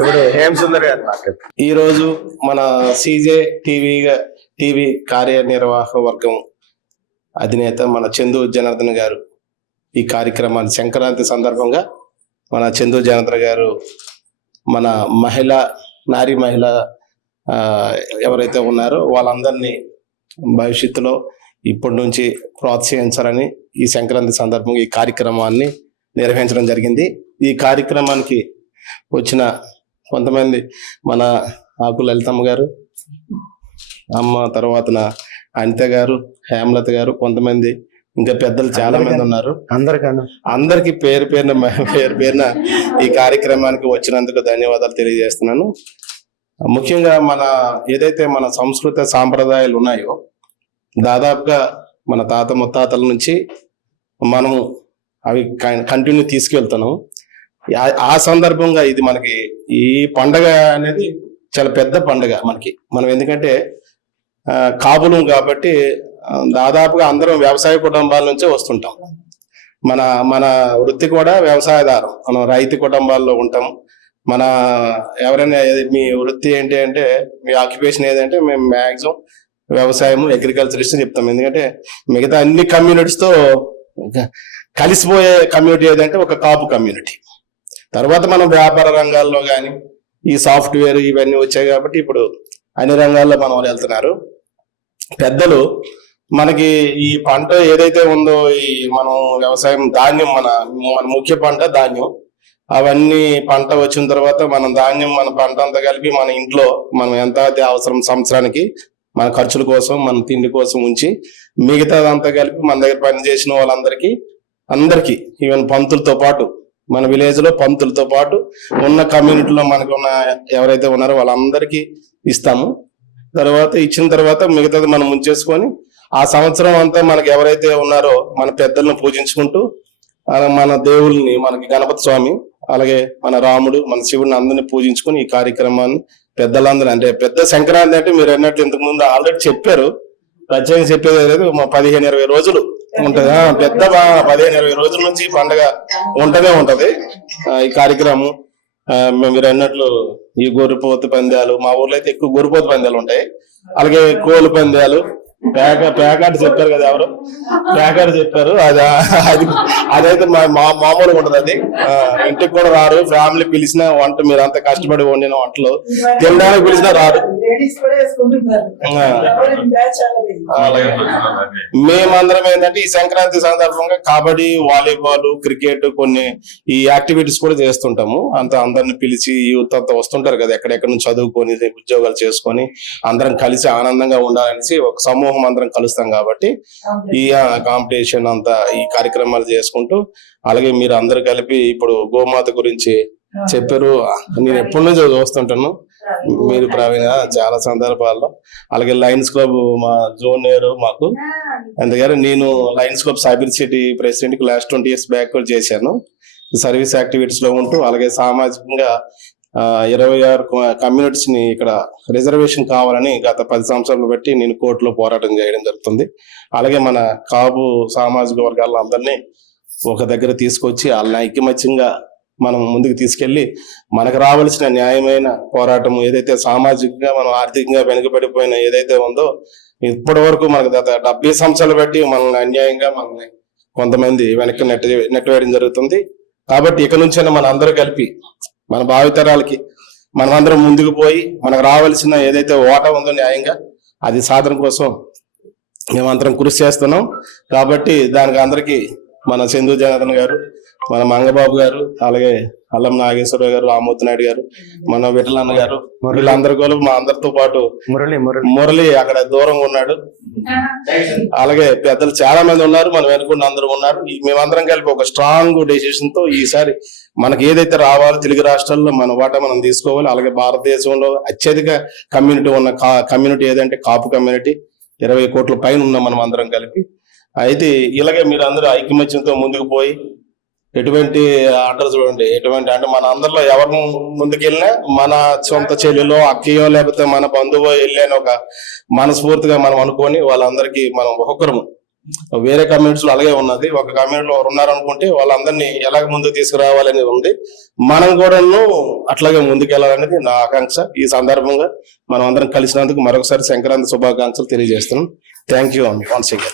ఇప్పుడు సుందర్ గారు మాట్లాడు. ఈ రోజు మన సీజే టీవీ టీవీ కార్యనిర్వాహక వర్గం అధినేత మన చందు జనార్దన్ గారు ఈ కార్యక్రమాన్ని సంక్రాంతి సందర్భంగా మన చందు జనార్దన్ గారు మన మహిళ నారీ మహిళ ఎవరైతే ఉన్నారో వాళ్ళందరినీ భవిష్యత్తులో ఇప్పటి నుంచి ప్రోత్సహించాలని ఈ సంక్రాంతి సందర్భంగా ఈ కార్యక్రమాన్ని నిర్వహించడం జరిగింది. ఈ కార్యక్రమానికి వచ్చిన కొంతమంది మన ఆకు లలితమ్మ గారు అమ్మ తర్వాత నా అనిత గారు హేమలత గారు కొంతమంది ఇంకా పెద్దలు చాలా మంది ఉన్నారు. అందరికన్నా అందరికి పేరు పేరున పేరు పేరున ఈ కార్యక్రమానికి వచ్చినందుకు ధన్యవాదాలు తెలియజేస్తున్నాను. ముఖ్యంగా మన ఏదైతే మన సంస్కృత సాంప్రదాయాలు ఉన్నాయో దాదాపుగా మన తాత ముత్తాతల నుంచి మనం అవి కంటిన్యూ తీసుకెళ్తున్నాం ఆ- సందర్భంగా ఇది మనకి ఈ పండగ అనేది చాలా పెద్ద పండగ మనకి. మనం ఎందుకంటే కాబులం కాబట్టి దాదాపుగా అందరం వ్యవసాయ కుటుంబాల నుంచే వస్తుంటాం. మన మన వృత్తి కూడా వ్యవసాయదారం మనం రైతు కుటుంబాల్లో ఉంటాం. మన ఎవరైనా మీ వృత్తి ఏంటి అంటే మీ ఆక్యుపేషన్ ఏదంటే మేము మ్యాక్సిమం వ్యవసాయం అగ్రికల్చరిస్ట్ చెప్తాం. ఎందుకంటే మిగతా అన్ని కమ్యూనిటీస్తో కలిసిపోయే కమ్యూనిటీ ఏదంటే ఒక కాపు కమ్యూనిటీ తర్వాత మనం వ్యాపార రంగాల్లో కానీ ఈ సాఫ్ట్వేర్ ఇవన్నీ వచ్చాయి కాబట్టి ఇప్పుడు అన్ని రంగాల్లో మనం వాళ్ళు వెళ్తున్నారు. పెద్దలు మనకి ఈ పంట ఏదైతే ఉందో ఈ మనం వ్యవసాయం ధాన్యం మన మన ముఖ్య పంట ధాన్యం అవన్నీ పంట వచ్చిన తర్వాత మనం ధాన్యం మన పంట అంతా కలిపి మన ఇంట్లో మనం ఎంత అయితే అవసరం సంవత్సరానికి మన ఖర్చుల కోసం మన తిండి కోసం ఉంచి మిగతాదంతా కలిపి మన దగ్గర పని చేసిన వాళ్ళందరికీ అందరికీ ఈవెన్ పంతులతో పాటు మన విలేజ్లో పంతులతో పాటు ఉన్న కమ్యూనిటీలో మనకు ఉన్న ఎవరైతే ఉన్నారో వాళ్ళందరికీ ఇస్తాము. తర్వాత ఇచ్చిన తర్వాత మిగతాది మనం ముంచేసుకొని ఆ సంవత్సరం అంతా మనకి ఎవరైతే ఉన్నారో మన పెద్దలను పూజించుకుంటూ మన దేవుల్ని మనకి గణపతి స్వామి అలాగే మన రాముడు మన శివుడిని అందరిని పూజించుకొని ఈ కార్యక్రమాన్ని పెద్దలందరూ అంటే పెద్ద సంక్రాంతి అంటే మీరు అన్నట్టు ఇంతకు ముందు ఆల్రెడీ చెప్పారు. ప్రత్యేకంగా చెప్పేది లేదు మా పదిహేను ఇరవై రోజులు ఉంటది? పెద్ద పదిహేను ఇరవై రోజుల నుంచి ఈ పండగ ఉంటనే ఉంటది. ఈ కార్యక్రమం మీరు అన్నట్లు ఈ గొర్రెపోతు పందాలు మా ఊర్లో అయితే ఎక్కువ గొర్రెపోతు పందాలు ఉంటాయి. అలాగే కోళ్ళు పందాలు పేక పేకాట చెప్పారు కదా ఎవరు? పేకాట చెప్పారు. అది అది అదైతే మా మా- మామూలుగా ఉంటది అది. ఇంటికి కూడా రారు. ఫ్యామిలీ పిలిచిన వంట మీరు అంత కష్టపడి వండిన వంటలు తినడానికి పిలిచినా రారు. లేడీస్ కూడా మేమందరం ఏంటంటే ఈ సంక్రాంతి సందర్భంగా కబడ్డీ వాలీబాల్ క్రికెట్ కొన్ని ఈ యాక్టివిటీస్ కూడా చేస్తుంటాము. అంత అందరిని పిలిచి యూత్ అంతా వస్తుంటారు కదా ఎక్కడెక్కడ నుంచి చదువుకొని ఉద్యోగాలు చేసుకొని అందరం కలిసి ఆనందంగా ఉండాలనేసి ఒక సమూహం అందరం కలుస్తాం కాబట్టి ఈ కాంపిటీషన్ అంతా ఈ కార్యక్రమాలు చేసుకుంటూ అలాగే మీరు అందరు కలిపి ఇప్పుడు గోమాత గురించి చెప్పారు. నేను ఎప్పటి నుంచో చూస్తుంటాను. మీరు ప్రవీణ చాలా సందర్భాల్లో. అలాగే లయన్స్ క్లబ్ మా జూనియర్ మాకు. అందుకని నేను లయన్స్ క్లబ్ సైబర్ సిటీ ప్రెసిడెంట్కి లాస్ట్ ట్వంటీ ఇయర్స్ బ్యాక్ చేశాను. సర్వీస్ యాక్టివిటీస్లో ఉంటూ అలాగే సామాజికంగా ఇరవై ఆరు కమ్యూనిటీస్ని ఇక్కడ రిజర్వేషన్ కావాలని గత పది సంవత్సరాలు బట్టి నేను కోర్టులో పోరాటం చేయడం జరుగుతుంది. అలాగే మన కాపు సామాజిక వర్గాల అందరినీ ఒక దగ్గర తీసుకొచ్చి వాళ్ళని ఐక్యమత్యంగా మనం ముందుకు తీసుకెళ్ళి మనకు రావాల్సిన న్యాయమైన పోరాటం ఏదైతే సామాజికంగా మనం ఆర్థికంగా వెనుకబడిపోయిన ఏదైతే ఉందో ఇప్పటి వరకు మనకు గత డెబ్బై సంవత్సరాలు బట్టి మనల్ని అన్యాయంగా మనల్ని కొంతమంది వెనక్కి నెట్ట నెట్టవేయడం జరుగుతుంది. కాబట్టి ఇక నుంచైనా మన అందరూ కలిపి మన భావితరాలకి మనమందరం ముందుకు పోయి మనకు రావాల్సిన ఏదైతే ఓట ఉందో న్యాయంగా అది సాధన కోసం మేమందరం కృషి చేస్తున్నాం. కాబట్టి దానికి అందరికీ మన చందు జనార్దన్ గారు మన మంగబాబు గారు అలాగే అల్లం నాగేశ్వరరావు గారు రామూర్తి నాయుడు గారు మన విఠలన్న గారు వీళ్ళందరూ కూడా మా అందరితో పాటు మురళి మురళి. మురళి అక్కడ దూరంగా ఉన్నాడు. అలాగే పెద్దలు చాలా మంది ఉన్నారు మనం వెనుకుండా అందరూ ఉన్నారు. మేమందరం కలిపి ఒక స్ట్రాంగ్ డెసిషన్తో ఈసారి మనకి ఏదైతే రావాలో తెలుగు రాష్ట్రాల్లో మన వాటా మనం తీసుకోవాలి. అలాగే భారతదేశంలో అత్యధిక కమ్యూనిటీ ఉన్న కమ్యూనిటీ ఏదంటే కాపు కమ్యూనిటీ ఇరవై కోట్ల పైన ఉన్నాం మనం అందరం కలిపి. అయితే ఇలాగే మీరు అందరూ ఐకమత్యంతో ముందుకు పోయి ఎటువంటి అంటారు చూడండి ఎటువంటి అంటే మన అందరిలో ఎవరు ముందుకెళ్ళినా మన సొంత చెల్లెలో అక్కయో లేకపోతే మన బంధువో వెళ్ళని ఒక మనస్ఫూర్తిగా మనం అనుకొని వాళ్ళందరికీ మనం ఒక్కొక్కరము. వేరే కమ్యూనిటీస్లో అలాగే ఉన్నది. ఒక కమ్యూనిటీలో ఉన్నారనుకుంటే వాళ్ళందరినీ ఎలాగ ముందుకు తీసుకురావాలనేది ఉంది. మనం కూడాను అట్లాగే ముందుకెళ్ళాలనేది నా ఆకాంక్ష. ఈ సందర్భంగా మనం అందరం కలిసినందుకు మరొకసారి సంక్రాంతి శుభాకాంక్షలు తెలియజేస్తున్నాం. Thank you once again